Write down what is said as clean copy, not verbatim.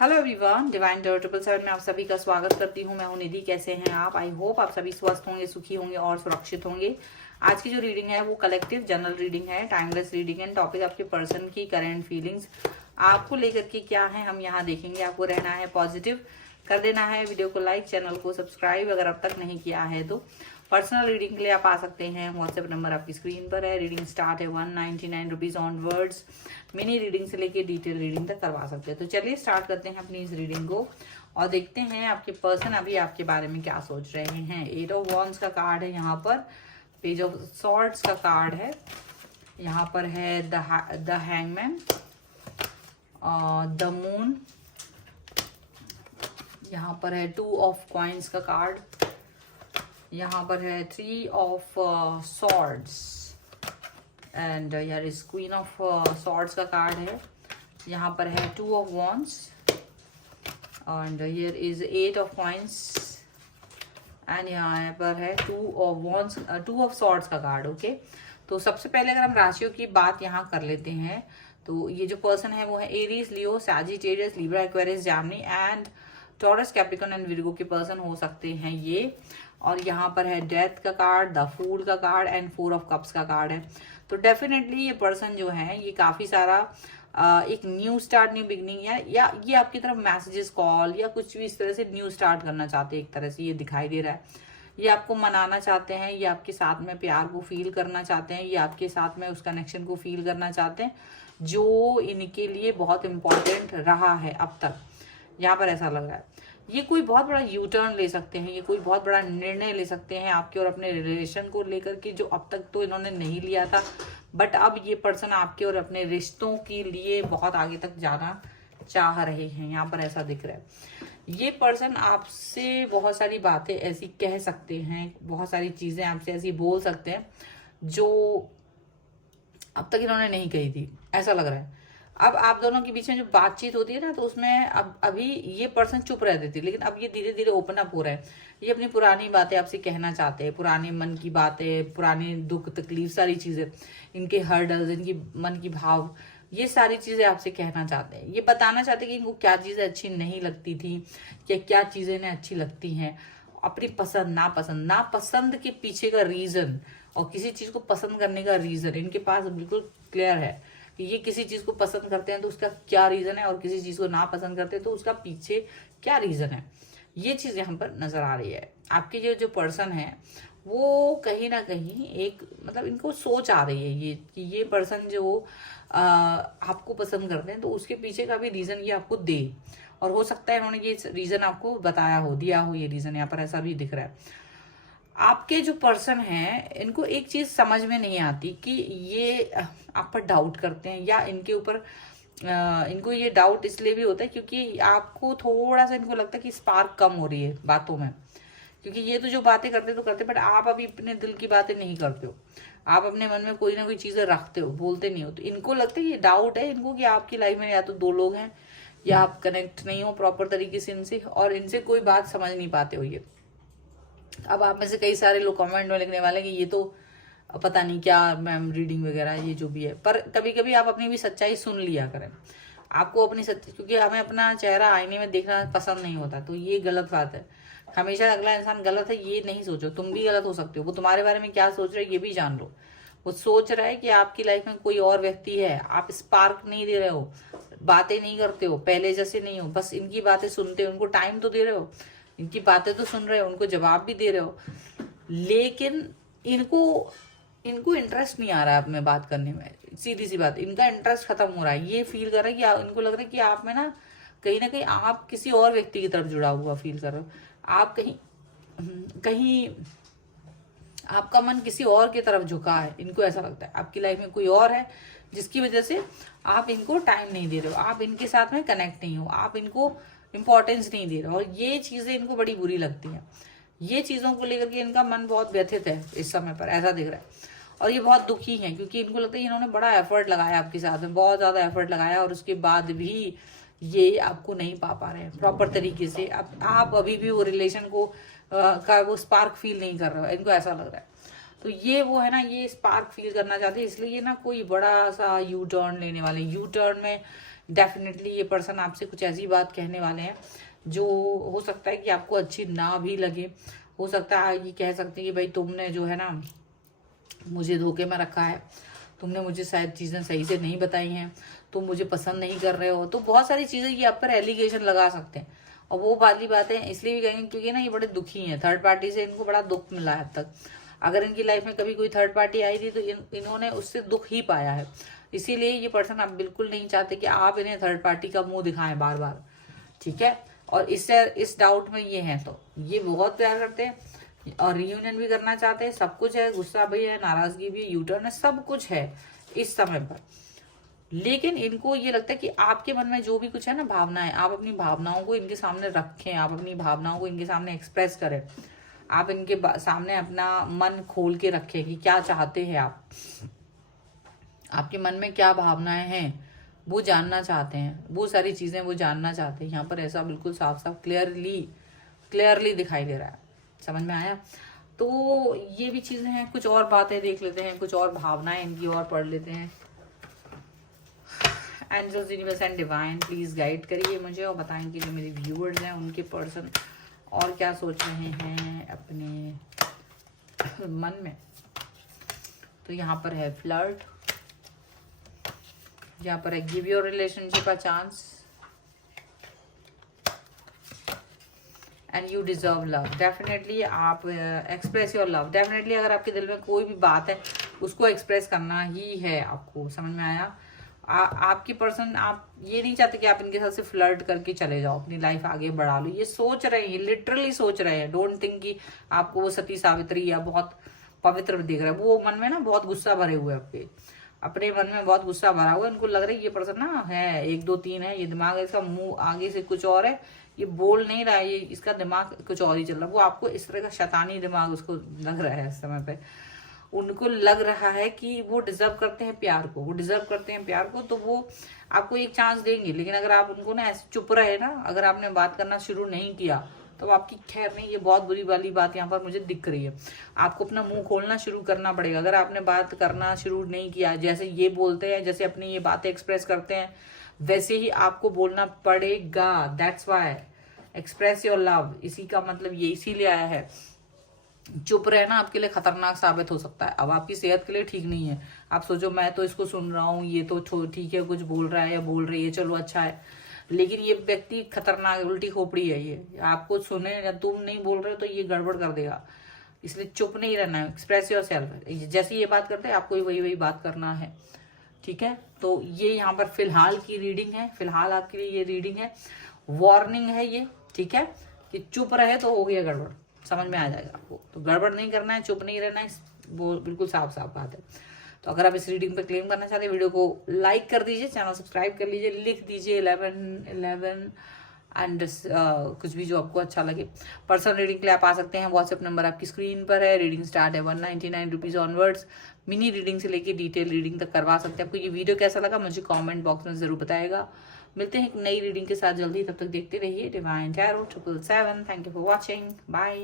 Hello everyone, divine dot 777 में आप सभी का स्वागत करती हूँ। मैं हूँ निधि। कैसे हैं आप? आई होप आप सभी स्वस्थ होंगे, सुखी होंगे और सुरक्षित होंगे। आज की जो रीडिंग है वो कलेक्टिव जनरल रीडिंग है, टाइमलेस रीडिंग है। टॉपिक आपके पर्सन की करंट फीलिंग्स आपको लेकर के क्या है हम यहाँ देखेंगे। आपको रहना है पॉजिटिव, कर देना है वीडियो को लाइक, चैनल को सब्सक्राइब अगर अब तक नहीं किया है तो। पर्सनल रीडिंग के लिए आप आ सकते हैं, व्हाट्सएप नंबर आपकी स्क्रीन पर है। रीडिंग स्टार्ट है 199 rupees on words. Mini reading से लेके डिटेल रीडिंग तक करवा सकते हैं। तो चलिए स्टार्ट करते हैं अपनी इस रीडिंग को और देखते हैं आपके पर्सन अभी आपके बारे में क्या सोच रहे हैं। 8 ऑफ वॉन्ड्स का कार्ड है यहाँ पर, पेज ऑफ सॉर्ड्स का कार्ड है यहाँ पर, है द हैंगमैन, द मून, यहाँ पर है 2 ऑफ कॉइन्स का कार्ड, यहाँ पर है 3 ऑफ सॉर्ड्स एंड यार इस क्वीन ऑफ सॉर्ड्स का कार्ड है। यहाँ पर है 2 of wands and here is 8 of coins and यहाँ पर है 2 ऑफ वॉन्ड्स, 2 ऑफ सॉर्ड्स का कार्ड। ओके, तो सबसे पहले अगर हम राशियों की बात यहाँ कर लेते हैं तो ये जो पर्सन है वो है Aries, Leo, Sagittarius, Libra, Aquarius, Jaimini and taurus, Capricorn and Virgo के पर्सन हो सकते हैं ये। और यहाँ पर है डेथ का कार्ड, द फूल का कार्ड एंड 4 ऑफ कप्स का कार्ड है। तो डेफिनेटली ये पर्सन जो है ये काफी सारा एक न्यू स्टार्ट, न्यू बिगनिंग या ये आपकी तरफ मैसेजेस, कॉल या कुछ भी इस तरह से न्यू स्टार्ट करना चाहते हैं। एक तरह से ये दिखाई दे रहा है ये आपको मनाना चाहते हैं, ये आपके साथ में प्यार को फील करना चाहते हैं, ये आपके साथ में उस कनेक्शन को फील करना चाहते हैं जो इनके लिए बहुत इंपॉर्टेंट रहा है अब तक। यहाँ पर ऐसा लग रहा है ये कोई बहुत बड़ा यू टर्न ले सकते हैं, ये कोई बहुत बड़ा निर्णय ले सकते हैं आपके और अपने रिलेशन को लेकर के, जो अब तक तो इन्होंने नहीं लिया था। बट अब ये पर्सन आपके और अपने रिश्तों के लिए बहुत आगे तक जाना चाह रहे हैं। यहाँ पर ऐसा दिख रहा है ये पर्सन आपसे बहुत सारी बातें ऐसी कह सकते हैं, बहुत सारी चीजें आपसे ऐसी बोल सकते हैं जो अब तक इन्होंने नहीं कही थी, ऐसा लग रहा है। अब आप दोनों के बीच में जो बातचीत होती है ना, तो उसमें अब अभी ये पर्सन चुप रहते थे, लेकिन अब ये धीरे धीरे ओपन अप हो रहा है। ये अपनी पुरानी बातें आपसे कहना चाहते हैं, पुराने मन की बातें, पुरानी दुख तकलीफ, सारी चीजें, इनके हर्डल्स, इनकी मन की भाव, ये सारी चीजें आपसे कहना चाहते हैं। ये बताना चाहते हैं कि इनको क्या चीजें अच्छी नहीं लगती थी या क्या चीजें इन्हें अच्छी लगती हैं, अपनी पसंद नापसंद के पीछे का रीजन और किसी चीज को पसंद करने का रीजन इनके पास बिल्कुल क्लियर है कि ये किसी चीज को पसंद करते हैं तो उसका क्या रीजन है और किसी चीज को ना पसंद करते हैं तो उसका पीछे क्या रीजन है। ये चीज यहाँ पर नजर आ रही है। आपके जो पर्सन है वो कहीं ना कहीं एक मतलब इनको सोच आ रही है ये कि ये पर्सन जो आपको पसंद करते हैं तो उसके पीछे का भी रीजन ये आपको दे, और हो सकता है उन्होंने ये रीजन आपको बताया हो, दिया हो ये रीजन। यहाँ पर ऐसा भी दिख रहा है आपके जो पर्सन है इनको एक चीज समझ में नहीं आती कि ये आप पर डाउट करते हैं या इनके ऊपर इनको ये डाउट इसलिए भी होता है क्योंकि आपको थोड़ा सा इनको लगता है कि स्पार्क कम हो रही है बातों में, क्योंकि ये तो जो बातें करते तो करते, बट आप अभी अपने दिल की बातें नहीं करते हो। आप अपने मन में कोई ना कोई चीजें रखते हो, बोलते नहीं हो। तो इनको लगता है ये डाउट है इनको कि आपकी लाइफ में या तो 2 लोग हैं या आप कनेक्ट नहीं हो प्रॉपर तरीके से इनसे, और इनसे कोई बात समझ नहीं पाते हो ये। अब आप में से कई सारे लोग कमेंट में लिखने वाले कि ये तो पता नहीं क्या मैम रीडिंग वगैरह ये जो भी है, पर कभी कभी आप अपनी भी सच्चाई सुन लिया करें। आपको अपनी सच्चाई, क्योंकि हमें अपना चेहरा आईने में देखना पसंद नहीं होता, तो ये गलत बात है। हमेशा अगला इंसान गलत है ये नहीं सोचो, तुम भी गलत हो सकते हो। वो तुम्हारे बारे में क्या सोच रहे हैं ये भी जान लो। वो सोच रहा है कि आपकी लाइफ में कोई और व्यक्ति है, आप स्पार्क नहीं दे रहे हो, बातें नहीं करते हो, पहले जैसे नहीं हो, बस इनकी बातें सुनते हो, उनको टाइम तो दे रहे हो, इनकी बातें तो सुन रहे हो, उनको जवाब भी दे रहे हो, लेकिन इनको इंटरेस्ट नहीं आ रहा है आप में बात करने में। सीधी सी बात, इनका इंटरेस्ट खत्म हो रहा है। ये फील कर रहा है कि इनको लग रहा है कि आप में ना कहीं आप किसी और व्यक्ति की तरफ जुड़ा हुआ फील कर रहे हो। आप कहीं आपका मन किसी और की तरफ झुका है, इनको ऐसा लगता है। आपकी लाइफ में कोई और है जिसकी वजह से आप इनको टाइम नहीं दे रहे हो, आप इनके साथ में कनेक्ट नहीं हो, आप इनको इंपॉर्टेंस नहीं दे रहे हो, और ये चीजें इनको बड़ी बुरी लगती हैं। ये चीजों को लेकर के इनका मन बहुत व्यथित है इस समय पर, ऐसा दिख रहा है। और ये बहुत दुखी है क्योंकि इनको लगता है इन्होंने बड़ा एफर्ट लगाया आपके साथ में, बहुत ज्यादा एफर्ट लगाया, और उसके बाद भी ये आपको नहीं पा रहे हैं प्रॉपर तरीके से। आप अभी भी वो रिलेशन को का वो स्पार्क फील नहीं कर रहे हो, इनको ऐसा लग रहा है। तो ये वो है ना, ये स्पार्क फील करना चाहते हैं, इसलिए ये ना कोई बड़ा सा यू टर्न लेने वाले। यू टर्न में डेफिनेटली ये पर्सन आपसे कुछ ऐसी बात कहने वाले हैं जो हो सकता है कि आपको अच्छी ना भी लगे। हो सकता है ये कह सकते हैं कि भाई तुमने जो है ना मुझे धोखे में रखा है, तुमने मुझे शायद चीज़ें सही से नहीं बताई हैं, तुम मुझे पसंद नहीं कर रहे हो। तो बहुत सारी चीज़ें ये आप पर एलिगेशन लगा सकते हैं। और वो वाली बातें इसलिए भी कहेंगे क्योंकि ना ये बड़े दुखी हैं, थर्ड पार्टी से इनको बड़ा दुख मिला है अब तक। अगर इनकी लाइफ में कभी कोई थर्ड पार्टी आई थी तो इन्होंने उससे दुख ही पाया है। इसीलिए ये पर्सन आप बिल्कुल नहीं चाहते कि आप इन्हें थर्ड पार्टी का मुंह दिखाएं बार बार, ठीक है। और इससे इस डाउट में ये हैं तो ये बहुत प्यार करते हैं और रियूनियन भी करना चाहते हैं। सब कुछ है, गुस्सा भी है, नाराजगी भी, यूटर्न है, सब कुछ है इस समय पर। लेकिन इनको ये लगता है कि आपके मन में जो भी कुछ है ना भावनाएं, आप अपनी भावनाओं को इनके सामने रखें, आप अपनी भावनाओं को इनके सामने एक्सप्रेस करें, आप इनके सामने अपना मन खोल के रखें कि क्या चाहते हैं आप, आपके मन में क्या भावनाएं हैं वो जानना चाहते हैं, वो सारी चीजें वो जानना चाहते हैं। यहाँ पर ऐसा बिल्कुल साफ साफ क्लियरली दिखाई दे रहा है। समझ में आया? तो ये भी चीजें हैं। कुछ और बातें देख लेते हैं, कुछ और भावनाएं इनकी और पढ़ लेते हैं। Angels, universe and divine please guide करिए मुझे और बताएं कि जो मेरे व्यूअर्स हैं उनके पर्सन और क्या सोच रहे हैं अपने मन में। तो यहाँ पर है फ्लर्ट, यहाँ पर है give your relationship a chance and you deserve love. Definitely आप एक्सप्रेस योर लव। डेफिनेटली अगर आपके दिल में कोई भी बात है उसको एक्सप्रेस करना ही है आपको। समझ में आया? आपकी पर्सन, आप ये नहीं चाहते कि आप इनके साथ से फ्लर्ट करके चले जाओ, अपनी लाइफ आगे बढ़ा लो। ये सोच रहे हैं, लिटरली सोच रहे हैं। डोंट थिंक कि आपको वो सती सावित्री या बहुत पवित्र दिख रहा है। वो मन में ना बहुत गुस्सा भरे हुए आपके, अपने मन में बहुत गुस्सा भरा हुआ है। उनको लग रहा है ये पर्सन ना है 1 2 3 है, ये दिमाग है इसका, मुंह आगे से कुछ और है, ये बोल नहीं रहा है, ये इसका दिमाग कुछ और ही चल रहा है। वो आपको इस तरह का शैतानी दिमाग उसको लग रहा है इस समय पे। उनको लग रहा है कि वो डिजर्व करते हैं प्यार को, वो डिजर्व करते हैं प्यार को, तो वो आपको एक चांस देंगे। लेकिन अगर आप उनको ना ऐसे चुप रहे ना, अगर आपने बात करना शुरू नहीं किया तो आपकी खैर नहीं। ये बहुत बुरी वाली बात यहाँ पर मुझे दिख रही है। आपको अपना मुंह खोलना शुरू करना पड़ेगा। अगर आपने बात करना शुरू नहीं किया, जैसे ये बोलते हैं, जैसे अपनी ये बातें एक्सप्रेस करते हैं, वैसे ही आपको बोलना पड़ेगा। That's why express your love. इसी का मतलब ये इसीलिए आया है। चुप रहना आपके लिए खतरनाक साबित हो सकता है। अब आपकी सेहत के लिए ठीक नहीं है। आप सोचो मैं तो इसको सुन रहा हूँ, ये तो ठीक है, कुछ बोल रहा है या बोल रही है, चलो अच्छा है, लेकिन ये व्यक्ति खतरनाक उल्टी खोपड़ी है। ये आपको सुने या तुम नहीं बोल रहे हो तो ये गड़बड़ कर देगा। इसलिए चुप नहीं रहना है, एक्सप्रेस योर सेल्फ। जैसे ये बात करते हैं आपको वही बात करना है, ठीक है। तो ये यहाँ पर फिलहाल की रीडिंग है, फिलहाल आपके लिए ये रीडिंग है, वार्निंग है ये, ठीक है। कि चुप रहे तो हो गया गड़बड़, समझ में आ जाएगा आपको। तो गड़बड़ नहीं करना है, चुप नहीं रहना है, वो बिल्कुल साफ साफ बात है। तो अगर आप इस रीडिंग पे क्लेम करना चाहते हैं, वीडियो को लाइक कर दीजिए, चैनल सब्सक्राइब कर लीजिए, लिख दीजिए 11 एंड कुछ भी जो आपको अच्छा लगे। पर्सनल रीडिंग के लिए आप आ सकते हैं, व्हाट्सएप नंबर आपकी स्क्रीन पर है। रीडिंग स्टार्ट है 199 रुपीज़ ऑनवर्ड्स। मिनी रीडिंग से लेके डिटेल रीडिंग तक करवा सकते हैं। आपको ये वीडियो कैसा लगा मुझे कमेंट बॉक्स में जरूर बताएगा। मिलते हैं एक नई रीडिंग के साथ जल्दी, तब तक देखते रहिए divine tarot 777। Thank you for watching, bye.